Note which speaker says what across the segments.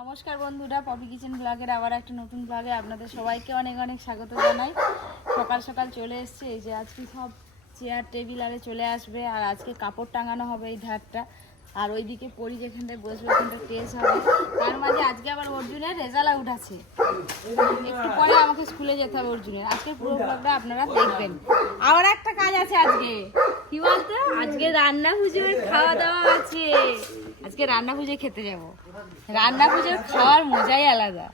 Speaker 1: নমস্কার বন্ধুরা, poppy kitchen ব্লগের আবার একটা নতুন ব্লগে আপনাদের সবাইকে অনেক অনেক স্বাগত জানাই। সকাল সকাল চলে এসছে, এই যে আজকে সব চেয়ার টেবিল আরে চলে আসবে, আর আজকে কাপড় টাঙানো হবে এই ধারটা। আর ওইদিকে পরি যেখানটায় বসবে ওখানটা টেস্ট হবে। তার মাঝে আজকে আবার অর্জুনের রেজাল্ট আউট আছে। একটু পরে আমাকে স্কুলে যেতে হবে অর্জুনের। আজকে পুরো ব্লগটা আপনারা দেখবেন। আবার একটা কাজ আছে আজকে। কি বলতো? আজকে রান্না পুজোর খাওয়া দাওয়া আছে। আজকে রান্না পুজো খেতে যাব। রান্না পুজোর খাওয়ার মজাই আলাদা।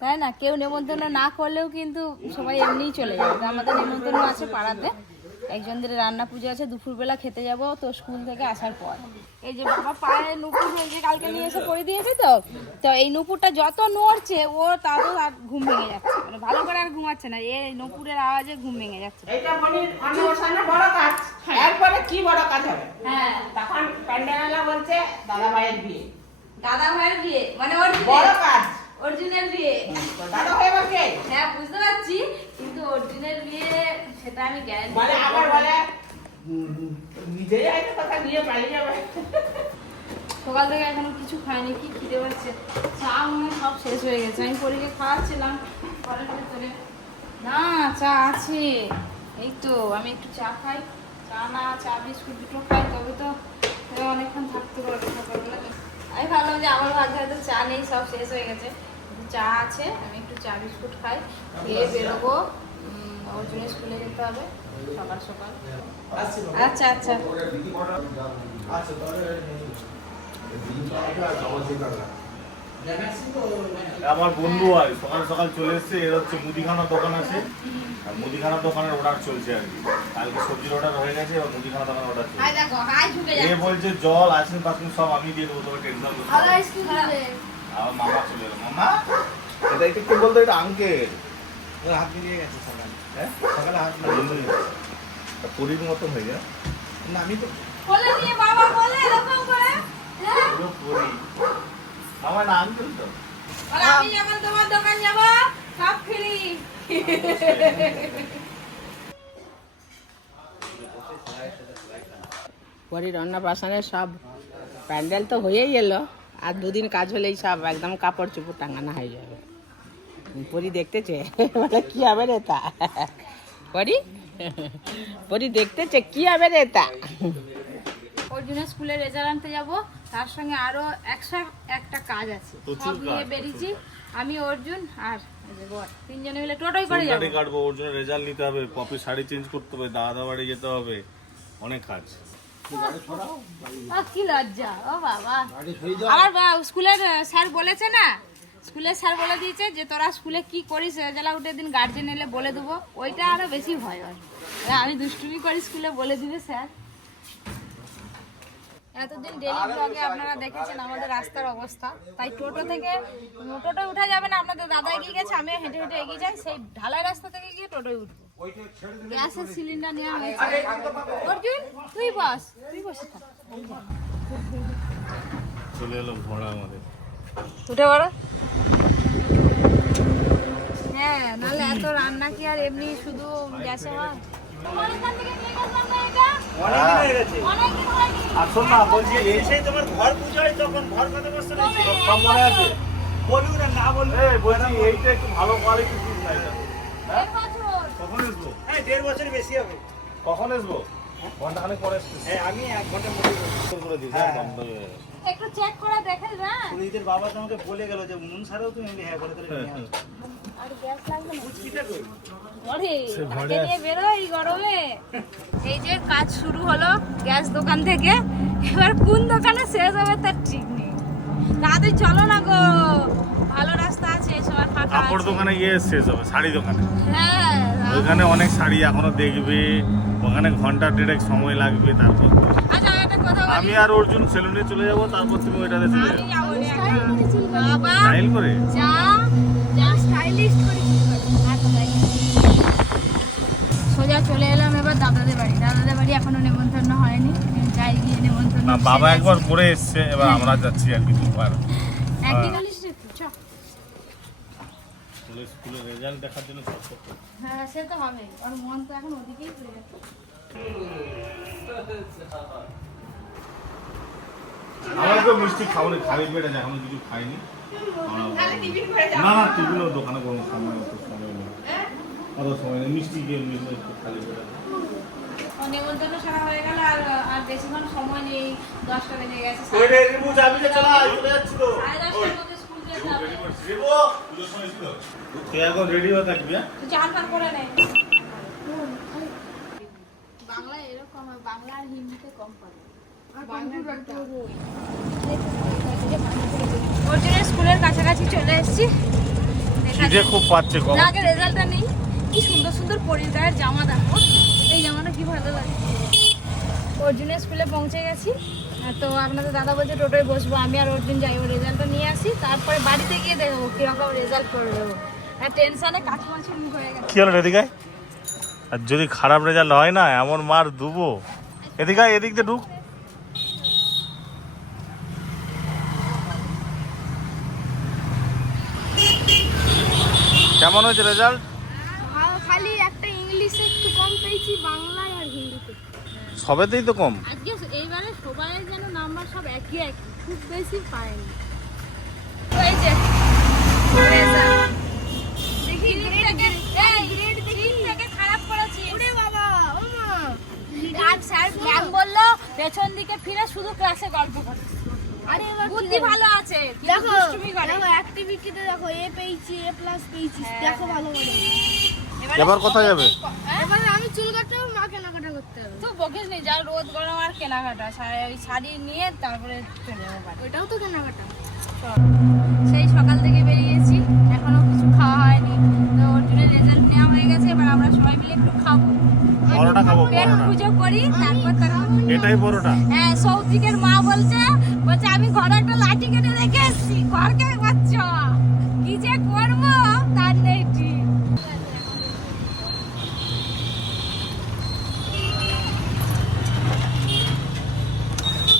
Speaker 1: তাই না? কেউ নেমন্তন্ন না করলেও কিন্তু সবাই এমনিই চলে যাবে আমাদের নেমন্তন্ন আছে পাড়াতে। একজনদের রান্না পুজো আছে দুপুরবেলা খেতে যাব তো স্কুল থেকে আসার পর। এই যে বাবা পায়ে নুপুর হয়েছে কালকে নিয়ে এসে করে দিয়েছে তো। তো এই নুপুরটা যত নড়ছে ও তারও আর ঘুম ভেঙে যাচ্ছে। মানে ভালো করে আর ঘুমাচ্ছে না। এই নুপুরের আওয়াজে ঘুম
Speaker 2: ভেঙে যাচ্ছে। এটা মনির অন্নপ্রাশনের বড় কাজ। এরপরে কি বড় কাজ হবে? হ্যাঁ। তখন প্যান্ডেলা বলছে দাদা ভাইয়ের
Speaker 1: বিয়ে। দাদা
Speaker 2: ভাইয়ের বিয়ে। মানে বড় কাজ।
Speaker 1: অর্জুনের বিয়ে। দাদা ভাই এবার কে? হ্যাঁ বুঝতে পারছি। কিন্তু অর্জুনের বিয়ে সেটা আমি গ্যারান্টি
Speaker 2: বলে আবার বলে উম, আইতে কথা নিয়ে পালিয়ে যাবে।
Speaker 1: সকাল থেকে এখনও কিছু খাইনি কি খিদে পাচ্ছে? চা মনে সব শেষ হয়ে গেছে। আমি পরীকে খাওয়াচ্ছিলাম ঘরের ভেতরে। না চা আছে। এই তো আমি একটু চা খাই। চা না চা বিস্কুট দুটো খাই তবে তো অনেকক্ষণ থাকতে পারবে সকালবেলা আমি ভাবলাম যে আমার ভাগ্যে হয়তো চা নেই সব শেষ হয়ে গেছে। চা আছে আমি একটু চা বিস্কুট খাই খেয়ে বেরোবো। উম, অর্জুনের স্কুলে যেতে হবে সকাল সকাল। আচ্ছা আচ্ছা।
Speaker 3: আচ্ছা আমার বন্ধু হয় সকাল সকাল চলে এসছে এর হচ্ছে মুদিখানার দোকান আছে। আর মুদিখানার দোকানের অর্ডার চলছে আর কি। কালকে সবজির অর্ডার হয়ে গেছে এবার মুদিখানা
Speaker 1: দোকানের অর্ডার চলছে। হাই দেখো
Speaker 3: হাই ঢুকে এ বলছে জল আসেন পাসেন সব আমি দিয়ে দেবো তোমার টেনশন আমার মামা চলে এলো। মামা? এটা একটু কি বলতো এটা আঙ্কেল হাত বেরিয়ে গেছে সকালে। হ্যাঁ? সকালে হাত তা পরীর মতন হয়ে যায়।
Speaker 1: না আমি তো বলে দিয়ে বাবা বলে এরকম করে।
Speaker 3: হ্যাঁ? পুরো পরি। আমার না আঙ্কেল
Speaker 1: তো? আমি যখন তোমার দোকান যাব সব ফ্রি।
Speaker 4: পরির সব প্যান্ডেল তো হয়েই এলো। আর দুদিন কাজ হলেই সব একদম কাপড় চুপড় টাঙানো হয়ে যাবে। পরি দেখতেছে? বলে কি হবে রে তা? পরি? পরি দেখতেছে কি হবে রে তা?
Speaker 1: অর্জুনের স্কুলে রেজাল্ট আনতে যাব। তার সঙ্গে আরও একশো একটা কাজ আছে। সব নিয়ে বেরিয়েছি। আমি অর্জুন আর তিনজনে মিলে টোটোই
Speaker 3: করে যাব। কাটবো ওর জন্য রেজাল্ট নিতে হবে পপি শাড়ি চেঞ্জ করতে হবে দাদা বাড়ি যেতে হবে অনেক
Speaker 1: কাজ। কি লজ্জা ও বাবা। আমার বা- স্কুলের স্যার বলেছে না? স্কুলের স্যার বলে দিয়েছে যে তোরা স্কুলে কি করিস? রেজাল্ট আউটের দিন গার্জেন এলে বলে দেবো। ওইটা আরও বেশি ভয় হয়। আর আমি দুষ্টুমি করি স্কুলে বলে দিবে স্যার। এতদিন ডেলি ব্লগে আপনারা দেখেছেন আমাদের রাস্তার অবস্থা। তাই টোটো থেকে টোটো উঠা যাবে না আপনাদের দাদা এগিয়ে গেছে আমি হেঁটে হেঁটে এগিয়ে যাই সেই ঢালাই রাস্তা থেকে গিয়ে টোটোয় উঠবো। গ্যাসের সিলিন্ডার নেওয়া হয়েছে। অর্জুন তুই বস তুই বসে থাক।
Speaker 3: চলে এলো ঘোড়া আমাদের।
Speaker 1: উঠে বড় হ্যাঁ নাহলে এত রান্না কি আর এমনি শুধু গ্যাসে হয়? হয়ে।
Speaker 2: আর শোন না বলছি এই সেই তোমার ঘর পুজো হয় তখন ঘর কত বছর সব মনে আছে? বলুক না না
Speaker 3: বলুক বলছি এইটা একটু ভালো কোয়ালিটি
Speaker 1: পিস না এটা দেড় বছর।
Speaker 2: কখন আসব? হ্যাঁ দেড় বছর বেশি হবে।
Speaker 3: কখন আসব? ঘন্টাখানেক
Speaker 2: পরে আসছিস হ্যাঁ আমি এক ঘণ্টা
Speaker 1: করে দিস হ্যাঁ। হয়ে। একটু চেক
Speaker 2: করে দেখে না বাবা তো আমাকে বলে গেল যে নুন ছাড়াও তুমি এমনি হ্যাঁ করে তাহলে নিয়ে আসো। আর গ্যাস লাগবে না? পুচকিটা
Speaker 1: কই? ওরে, তাকে নিয়ে বেরো এই গরমে। এই যে কাজ শুরু হলো গ্যাস দোকান থেকে এবার কোন দোকানে শেষ হবে তার ঠিক নেই। তাড়াতাড়ি চলো না গো ভালো রাস্তা আছে সবার ফাঁকা
Speaker 3: কাপড় দোকানে গিয়ে শেষ হবে শাড়ি দোকানে। হ্যাঁ ওইখানে অনেক শাড়ি এখনও দেখবে ওখানে ঘণ্টা দেড়েক সময় লাগবে
Speaker 1: তারপর আচ্ছা
Speaker 3: একটা কথা আমি আর অর্জুন সেলুনে চলে যাব তারপর তুমি ওইটাতে
Speaker 1: চলে যাব। স্টাইল করে? যা যা স্টাইলিস্ট করে কি করে। আর কোথায়? গেছি? সোজা চলে এলাম এবার দাদাদের বাড়ি। দাদাদের বাড়ি এখনও নেমন্তন্ন হয়নি।
Speaker 3: যাই গিয়ে নেমন্তন্ন না বাবা একবার করে এসছে এবার আমরা যাচ্ছি
Speaker 1: আর কি দুবার। একদিন হলিস রে তুই, চ।
Speaker 3: স্কুলের রেজাল্ট দেখার জন্য
Speaker 1: হ্যাঁ সে তো হবে মন তো এখন ওদিকেই পড়ে গেছে
Speaker 3: আমার তো মিষ্টি খালি পেটে এখনও কিছু খাইনি। না না টিফিনও দোকানে কোনো সময় অত সময় নেই। অত সময় নেই মিষ্টি গিয়ে মিষ্টি একটু
Speaker 1: খালি সারা হয়ে গেল আর বেশিক্ষণ সময় নেই
Speaker 3: দশটা বেজে গেছে হয়ে
Speaker 1: বাংলা এরকম বাংলা আর হিন্দিতে কম পারে ওর জন্য স্কুলের কাছাকাছি চলে এসেছি।
Speaker 3: খিদে খুব পাচ্ছে
Speaker 1: কম আগে রেজাল্টটা নেই। কি সুন্দর সুন্দর পরির গায়ের জামা দেখো। এই জামাটা কি ভালো লাগে। অর্জুন স্কুলে পৌঁছে গেছি। তো আপনাদের দাদা বলছে টোটোয় বসবো আমি আর অর্জুন যাই রেজাল্টটা নিয়ে আসি। তারপরে বাড়িতে গিয়ে দেখব কীরকম রেজাল্ট করবে আর টেনশনে মাছের মুখ হয়ে
Speaker 3: গেছে। কি হলো এদিকে? আর যদি খারাপ রেজাল্ট হয় না এমন মার দুবো। এদিকে এদিক দিয়ে ঢুক। কেমন
Speaker 1: হয়েছে রেজাল্ট খালি একটা ইংলিশে একটু কম পেয়েছি বাংলায় আর হিন্দিতে। সবেতেই তো কম। আজকে এইবারে সবাই যেন নাম্বার সব একই একই খুব বেশি পায়নি। রেজাল্ট দেখি গ্রেড গ্রেড দেখি। থেকে খারাপ করেছি। ওরে বাবা ও মা আর স্যার ম্যাম বলল পেছন দিকে ফিরে শুধু ক্লাসে গল্প করে আরে ভালো আছে? দেখো দেখো অ্যাক্টিভিটিতে দেখো এ পেয়েছি এ প্লাস পেয়েছি দেখো
Speaker 3: ভালো করে। এবার কোথায়
Speaker 1: যাবে? এবার আমি চুল কাটতে মা কেনাকাটা করতে হবে। তুই বকিস নি যা রোদ গরম আর কেনাকাটা। ওই শাড়ি নিয়ে তারপরে চলে যাব ওটাও তো কেনাকাটা। সেই সকাল থেকে বেরিয়েছি এখনও কিছু খাওয়া হয়নি। তো অর্জুনের রেজাল্ট নেওয়া হয়ে গেছে এবার আমরা সবাই মিলে একটু খাব। পরোটা খাব পেট পুজো করি তারপর তারপর এটাই পরোটা। হ্যাঁ সৌদিকের মা বলছে বলছে আমি ঘরে একটা লাঠি কেটে রেখে এসেছি ঘরকে বাচ্চ কি যে করব তার নেই ঠিক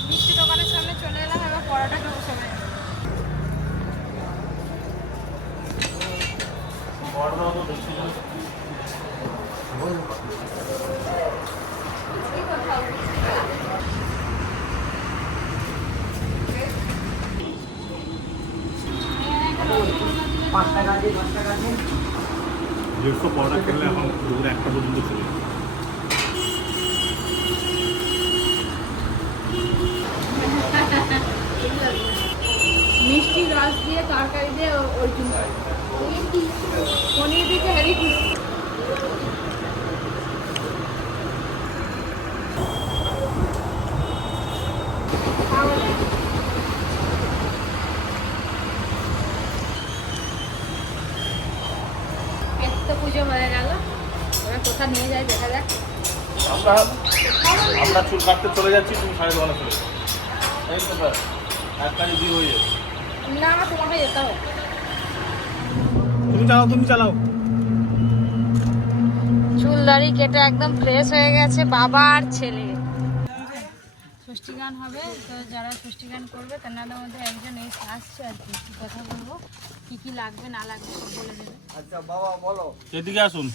Speaker 1: মিষ্টি দোকানের সামনে চলে এলাম এবার পরোটা খাব সবাই
Speaker 3: দেড়শো পরোটা খেলে এখন দুপুরে একটা পর্যন্ত চলে যাবে।
Speaker 1: মিষ্টি রস দিয়ে তরকারি দিয়ে ওই পনির দিতে হেরি খুশি তো পুজো হয়ে গেল এবার কোথা নিয়ে যায়
Speaker 3: দেখা যাক। আমরা আমরা চুল কাটতে চলে যাচ্ছি তুমি সাড়ে দোকানে চলে এই তো ব্যাস এক কাজে
Speaker 1: দিয়ে হয়ে যাবে। না তোমাকে যেতে হবে।
Speaker 3: তুমি চালাও তুমি চালাও।
Speaker 1: চুল দাড়ি কেটে একদম ফ্রেশ হয়ে গেছে বাবা আর ছেলে। ষষ্ঠী গান হবে তো যারা ষষ্ঠী গান করবে তেনাদের মধ্যে একজন এসে আসছে আর কি কথা বলব কি কি লাগবে না লাগবে সব বলে
Speaker 2: দেবে। আচ্ছা বাবা
Speaker 3: বলো। এদিকে আসুন।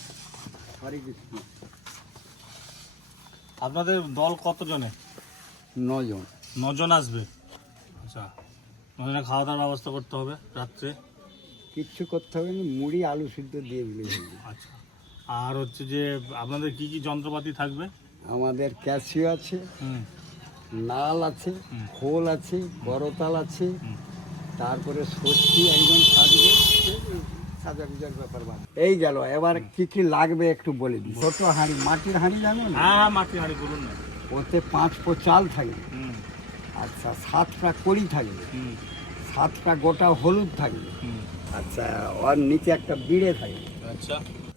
Speaker 3: আপনাদের দল কতজনে? নজন নজন আসবে। আচ্ছা নজনে খাওয়া দাওয়ার ব্যবস্থা করতে হবে
Speaker 2: রাত্রে? কিচ্ছু করতে হবে না মুড়ি আলু সিদ্ধ
Speaker 3: দিয়ে দিলে আচ্ছা আর হচ্ছে যে আপনাদের কি কি যন্ত্রপাতি
Speaker 2: থাকবে? আমাদের ক্যাসিও আছে নাল আছে খোল আছে করতাল আছে তারপরে ষষ্ঠী একজন সাজবে সাজা গুজার ব্যাপার এই গেল এবার কি কি লাগবে একটু বলে দিই। ছোট হাঁড়ি মাটির হাঁড়ি জানো
Speaker 3: না? হ্যাঁ হ্যাঁ হাঁড়ি করুন
Speaker 2: না। ওতে পাঁচ পো চাল থাকবে। আচ্ছা সাতটা কড়ি থাকবে। সাতটা গোটা হলুদ থাকবে। আচ্ছা ওর নিচে একটা বিড়ে থাকবে। আচ্ছা।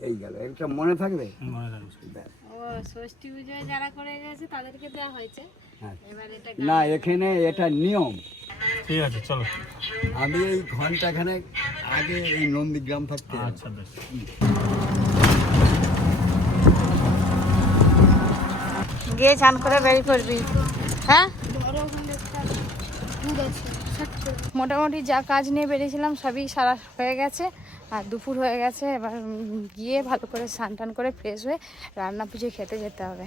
Speaker 2: এই গেল এটা মনে
Speaker 3: থাকবে? মনে রাখবেন
Speaker 1: ব্যাস। ও ষষ্ঠী পুজোয় যারা করে গেছে তাদেরকে দেওয়া
Speaker 2: হয়েছে। হ্যাঁ। এবার এটা না এখানে এটা নিয়ম। ঠিক আছে চলো। আমি এই ঘন্টাখানেক আগে এই নন্দীগ্রাম থাকতে। আচ্ছা বেশ।
Speaker 1: গিয়ে চান করে বেরি করবি। হ্যাঁ? মোটামুটি যা কাজ নিয়ে বেরিয়েছিলাম সবই সারা হয়ে গেছে। আর দুপুর হয়ে গেছে এবার গিয়ে ভালো করে স্নান টান করে ফ্রেশ হয়ে রান্না পুজো খেতে যেতে হবে।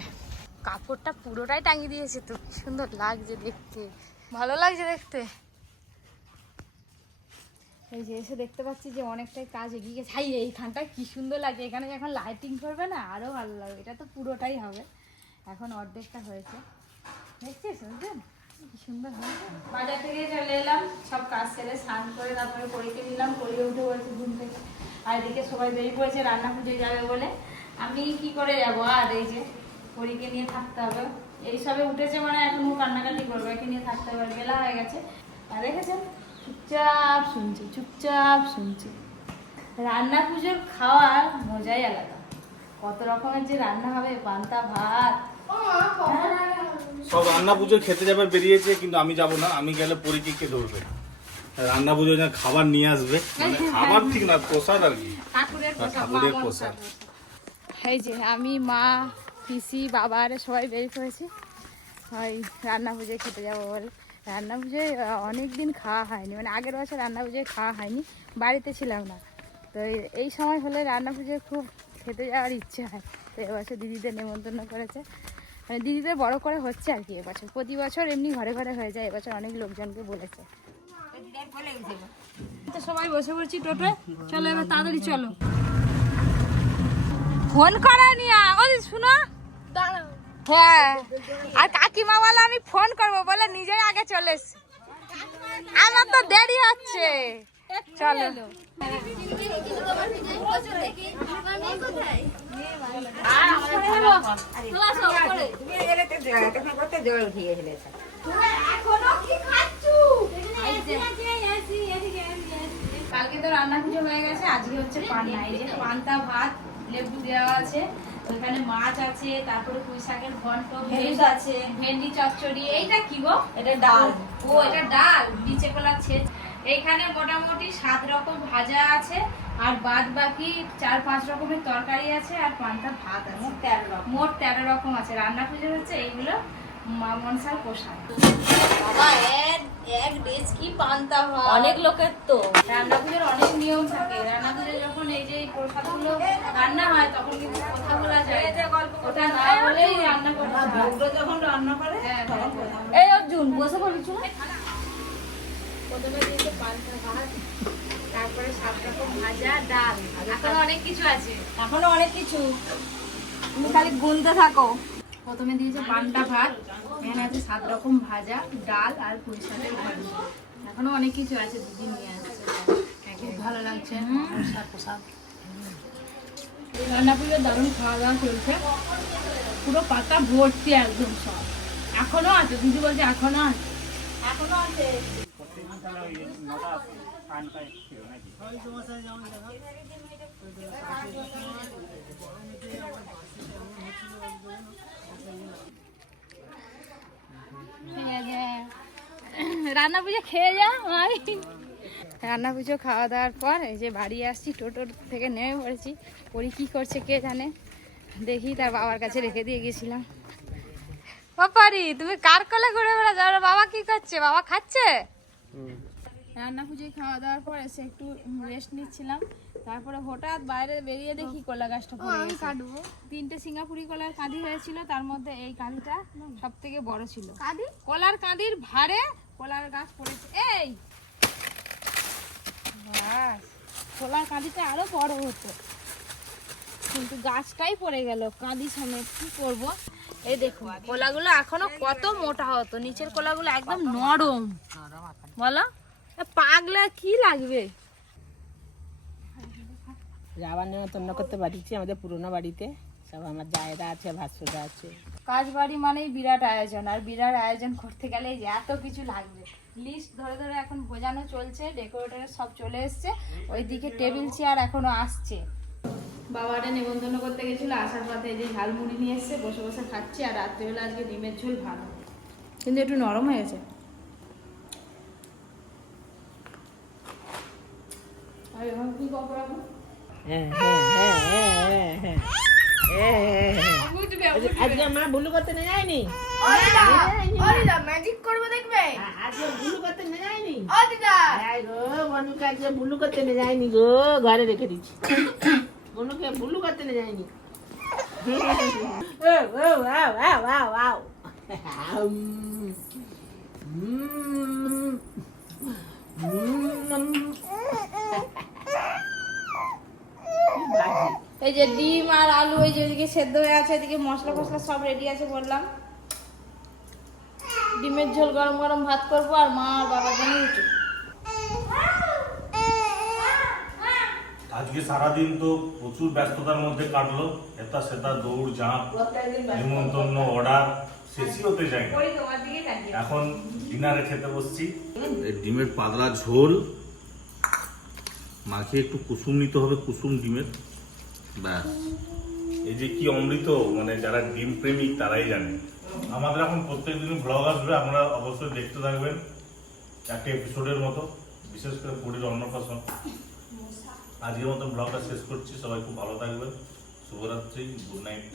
Speaker 1: কাপড়টা পুরোটাই টাঙিয়ে দিয়েছে তো কি সুন্দর লাগছে দেখতে। ভালো লাগছে দেখতে। এই যে এসে দেখতে পাচ্ছি যে অনেকটাই কাজ এগিয়ে গেছে। হাই এইখানটা কি সুন্দর লাগে। এখানে যখন লাইটিং করবে না আরও ভালো লাগবে। এটা তো পুরোটাই হবে। এখন অর্ধেকটা হয়েছে। দেখছিস বুঝলেন কি সুন্দর হয়েছে। বাজার থেকে চলে এলাম, সব কাজ সেরে স্নান করে তারপরে পরীকে নিলাম পরিয়ে উঠে বলছে ঘুম থেকে। আর এদিকে সবাই বেরিয়ে পড়েছে রান্না পুজোয় যাবে বলে। আমি কি করে যাব? আর এই যে পরীকে নিয়ে থাকতে হবে। এই সবে উঠেছে মানে এখন ও কান্নাকাটি করবে একে নিয়ে থাকতে হবে। বেলা হয়ে গেছে। আর দেখেছেন? চুপচাপ শুনছি চুপচাপ শুনছি। রান্না পুজোর খাওয়ার মজাই আলাদা। কত রকমের যে রান্না হবে পান্তা ভাত।
Speaker 3: সব রান্না পুজো খেতে যাবে বেরিয়েছে কিন্তু আমি যাব না আমি গেলে পরীকে ধরবে? রান্না পুজো যেন খাবার নিয়ে আসবে মানে খাবার ঠিক না প্রসাদ আর কি। ঠাকুরের প্রসাদ।
Speaker 1: এই যে আমি মা পিসি বাবা আর সবাই বেরিয়ে পড়েছি। ওই রান্না পুজোয় খেতে যাব বলে। রান্না পুজোয় অনেক দিন খাওয়া হয়নি। মানে আগের বছর রান্না পুজোয় খাওয়া হয়নি বাড়িতে ছিলাম না। তো এই- সময় হলে রান্না পুজোয় খুব খেতে যাওয়ার ইচ্ছে হয়। তো এবছর দিদিদের নেমন্তন্ন করেছে। মানে দিদিদের বড় করে হচ্ছে আর কি এবছর। প্রতি বছর এমনি ঘরে ঘরে হয়ে যায় এবছর অনেক লোকজনকে বলেছে। তো সবাই বসে পড়ছি টোটো চলো এবার তাড়াতাড়ি চলো। ফোন করা নিয়া। শুনো। হ্যাঁ। আর কাকিমা বলে আমি ফোন করব বলে নিজেই আগে চলে আমার তো দেরি হচ্ছে। চলো। কালকে তো রান্না পুজো হয়ে গেছে, আজকে হচ্ছে পান্না। এই যে পান্তা, ভাত, লেবু দেওয়া আছে। ওখানে মাছ আছে তারপরে পুঁই শাকের ঘন্ট ভেজ আছে। ভেন্ডি চচ্চড়ি এইটা কি গো? এটা ডাল। ও এটা ডাল নিচে কলা ছেদ। এখানে মোটামুটি সাত রকম ভাজা আছে আর বাদ বাকি চার পাঁচ রকমের তরকারি আছে আর পান্তা ভাত আছে। তেরো রকম। মোট তেরো রকম আছে। রান্না পুজো হচ্ছে এইগুলো মা মনসার প্রসাদ অনেক লোকের তো। রান্না পুজোর অনেক নিয়ম থাকে। রান্না পুজো যখন এই যে প্রসাদগুলো রান্না হয় তখন কিন্তু কথা বলা যায়। ওটা না বলেই রান্না করতে হয় যখন রান্না করে হ্যাঁ, হ্যাঁ, হ্যাঁ। এই অর্জুন বসে পড়ি চুপ। প্রথমে দিয়েছে পান্তা ভাত তারপরে সাত রকম ভাজা ডাল। এখনও অনেক কিছু আছে। এখনও অনেক কিছু। তুমি খালি গুনতে থাকো। প্রথমে দিয়েছে পান্তা ভাত এখানে আছে সাত রকম ভাজা, ডাল আর পুঁই শাকের ভাজি। এখনও অনেক কিছু আছে দিদি নিয়ে আসছে খুব ভালো লাগছে। প্রসাদ রান্না পুজোর দারুণ খাওয়া দাওয়া চলছে। পুরো পাতা ভর্তি একদম সব। এখনও আছে, দিদি বলছে এখনও আছে। এখনও আছে আছে। রান্না পুজো খেয়ে যা, ভাই। রান্না পুজো খাওয়া দাওয়ার পর এই যে বাড়ি আসছি টোটোর থেকে নেমে পড়েছি। পরি কি করছে কে জানে? দেখি তার বাবার কাছে রেখে দিয়ে গেছিলাম। পারি, তুমি কার কলে ঘুরে বেড়া যাও বাবা কি করছে? বাবা খাচ্ছে? রান্না পুজোয় খাওয়া দাওয়ার পর এসে একটু রেস্ট নিচ্ছিলাম। তারপরে হঠাৎ বাইরে বেরিয়ে দেখি কলা গাছটা পড়ে গেছে। তিনটে সিঙ্গাপুরি কলার কাঁদি হয়েছিল তার মধ্যে এই কাঁদিটা সব থেকে বড় ছিল। কাঁদি? কলার কাঁদির ভারে কলার গাছ পড়েছে। এই! বাস কলার কাঁদিটা আরও বড় হতো। কিন্তু গাছটাই পড়ে গেল কাঁদি সমেত কি করব? এই দেখুন কলাগুলো এখনও কত মোটা হতো নিচের কলাগুলো একদম নরম। বলো। পাগলা কি লাগবে?
Speaker 4: যাওয়ার নেমন্তন্ন করতে পারিছি আমাদের পুরোনো বাড়িতে। সব আমার জায়গা আছে ভাস্যদা আছে।
Speaker 1: কাজ বাড়ি মানেই বিরাট আয়োজন আর বিরাট আয়োজন করতে গেলে যে এত কিছু লাগবে। লিস্ট ধরে ধরে এখন বোঝানো চলছে ডেকোরেটরের সব চলে এসছে ওইদিকে টেবিল চেয়ার এখনও আসছে। বাবাটা নেমন্তন্ন করতে গেছিল আসার পথে এই যে ঝালমুড়ি নিয়ে এসছে বসে বসে খাচ্ছি আর রাত্রিবেলা আজকে ডিমের ঝোল ভালো। কিন্তু একটু নরম হয়েছে
Speaker 4: আজকে আমরা ভুলু করতে নিয়ে
Speaker 1: ম্যাজিক করবে দেখবে আজকে ভুলু করতে নিয়ে যাইনি ও
Speaker 4: দিদা গো বনুকে আজকে ভুলু করতে নিয়ে যাইনি গো ঘরে রেখে দিচ্ছি বনুকে ভুলু করতে নিয়ে যাইনি ও ও ওয়াও উম,
Speaker 1: এই যে ডিম আর আলু এই যে এদিকে সেদ্ধ হয়ে আছে এদিকে মশলা ফসলা সব রেডি আছে বললাম। ডিমের ঝোল গরম গরম ভাত করব আর মা আর বাবার জন্য রুটি।
Speaker 3: আজকে সারাদিন তো প্রচুর ব্যস্ততার মধ্যে কাটলো। এটা সেটা দৌড় ঝাঁপ নিমন্ত্রণ অর্ডার শেষই হতে যায় না এখন ডিনারে খেতে বসছি। এই ডিমের পাতলা ঝোল। মাখিয়ে একটু কুসুম নিতে হবে কুসুম ডিমের। ব্যাস। এই যে কি অমৃত মানে যারা ডিম প্রেমিক, তারাই জানে। আমাদের এখন প্রত্যেক দিন ব্লগ আসবে, আপনারা অবশ্যই দেখতে থাকবেন একটা এপিসোডের মতো, বিশেষ করে পুরীর অন্নপ্রাশন। আজকের মতো ব্লগটা শেষ করছি, সবাই খুব ভালো থাকবেন। শুভরাত্রি গুড নাইট